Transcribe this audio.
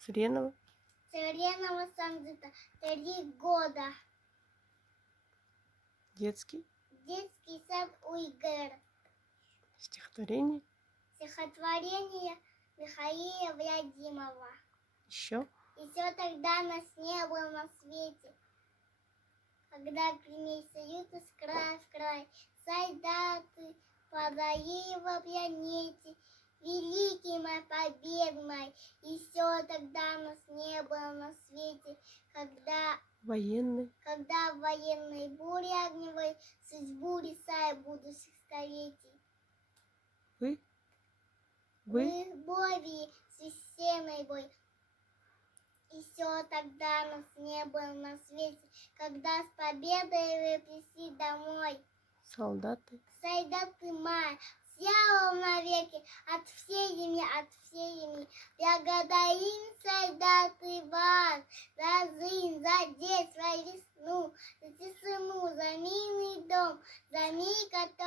Цыренова. Цыренова Санжита. 3 года. Детский. Детский сад УйГР. Стихотворение. Стихотворение Михаила Владимирова. Еще. Еще тогда нас не было на свете, когда кремей союз из края в край, солдаты подали в планете, великий мой, побед мой. Еще тогда нас не было на свете, когда Военный. в военной буре огневой судьбу решая будущих столетий. Вы. В бови священной бой. Еще тогда нас не было на свете, когда с победой вы пришли домой. Солдаты. Солдаты мои, села навеки от всей земли. Благодарим, солдаты, вас за жизнь, за детство и весну, за тишину, за мирный дом, за миг от